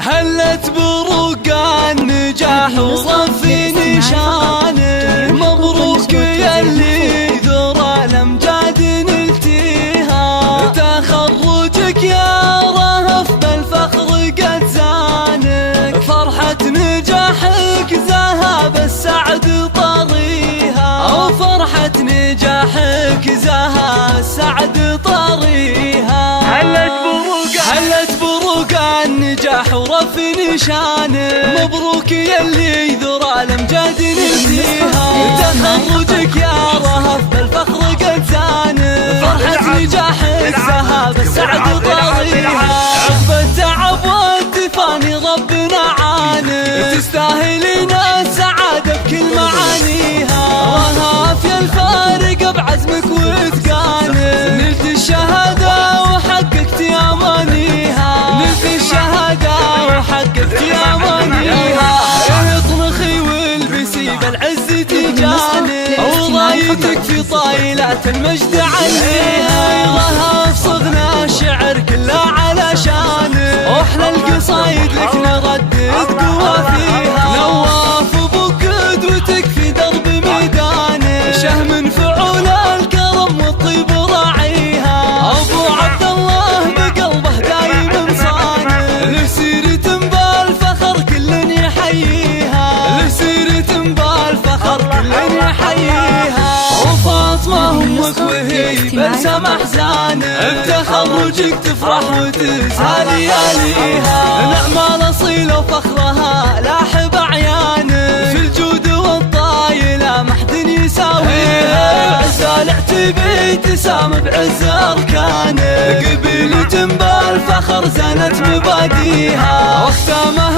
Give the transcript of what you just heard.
هلت بروق النجاح ورفي نشانك، مبروك يلي ذرى الأمجاد نلتيها، تخرجك يا رهف بالفخر قد زانك، فرحة نجاحك ذهب السعد طريها، وفرحة نجاحك زها السعد طريها. هلت بروق النجاح ورفي نشانك، مبروك يلي ذرى الأمجاد نلتيها، تخرجك يا رهف بالفخر قد زانك، فرحة نجاحك ذهب السعد طريها، عقب التعب والتفاني ربنا عانك، تستاهلين السعادة بكل معانيها، رهف يا الفارق بعزمك واتقانك، نلت الشهادة وحققت أمانيها، نلت الشهادة وحققت أمانيها، اطنخي والبسي بالعز تجانك، ورايتك في طايلات المجد عليها، رهف صغنا الشعر كله على شانك، واحلى القصايد لك نردد قوافيها، نواف ابوك قدوتك في درب ميدانك، شهم فعول الكرم والطيب راعيها، ابو عبد الله بقلبه دايم صانع، له سيرة بالفخر كل يحييها، له سيرة بالفخر كل يحييها، وفاطمة امك وهي بلسم احزانك، بتخرجك تفرح وتزهى لياليها، نعم الاصيل وفخرها لاح بعيانك، في الجود والطايله ما حد يساويها، عز العتبي تسام بعز اركانك، قبيلة بالفخر زانت مباديها، واختامها